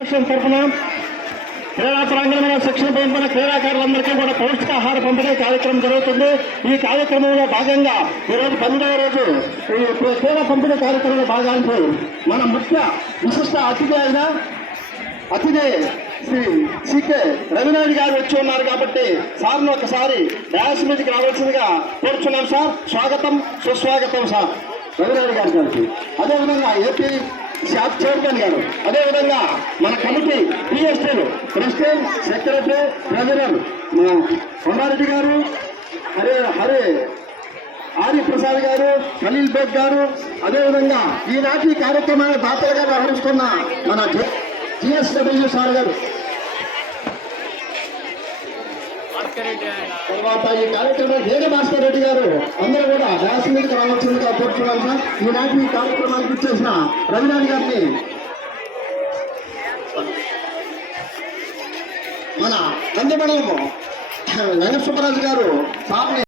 తరఫున క్రీడా ప్రాంగణంలో శిక్షణ పొందిన క్రీడాకారులందరికీ కూడా పౌష్టికాహార పంపిణీ కార్యక్రమం జరుగుతుంది. ఈ కార్యక్రమంలో భాగంగా ఈరోజు 12వ రోజు ఈ క్రీడా పంపిణీ కార్యక్రమంలో భాగానికి మన ముఖ్య విశిష్ట అతిథి శ్రీ సికే రవినాయుడు గారు వచ్చి ఉన్నారు కాబట్టి సార్ను ఒకసారి డ్యాన్స్ మీదకి రావాల్సిందిగా కోరుచున్నాం సార్. స్వాగతం సుస్వాగతం సార్ రవినాయుడు గారికి. అదేవిధంగా ఏపీ షాప్ చైర్మన్ గారు, అదేవిధంగా మన కమిటీ పిఎస్టీలు ప్రెసిడెంట్, సెక్రటరీ, ట్రెజరర్ కొండారెడ్డి గారు, ఆరి ప్రసాద్ గారు, ఖలీల్ బేగ్ గారు, అదేవిధంగా ఈనాటి కార్యక్రమాన్ని దాతలుగా వ్యవహరిస్తున్న మన జిఎస్డబ్ల్యూ సార్ గారు, తర్వాత ఈ కార్యక్రమం హేగ భాస్కర్ రెడ్డి గారు అందరూ కూడా డ్యాన్స్ మీదకి రావాల్సిందిగా కోరుతున్నాను సార్. ఈనాటి ఈ కార్యక్రమానికి ఇచ్చేసిన రవినాథ్ గారిని మన నంది మండలము వెంకట సుబ్బరాజు గారు సార్ని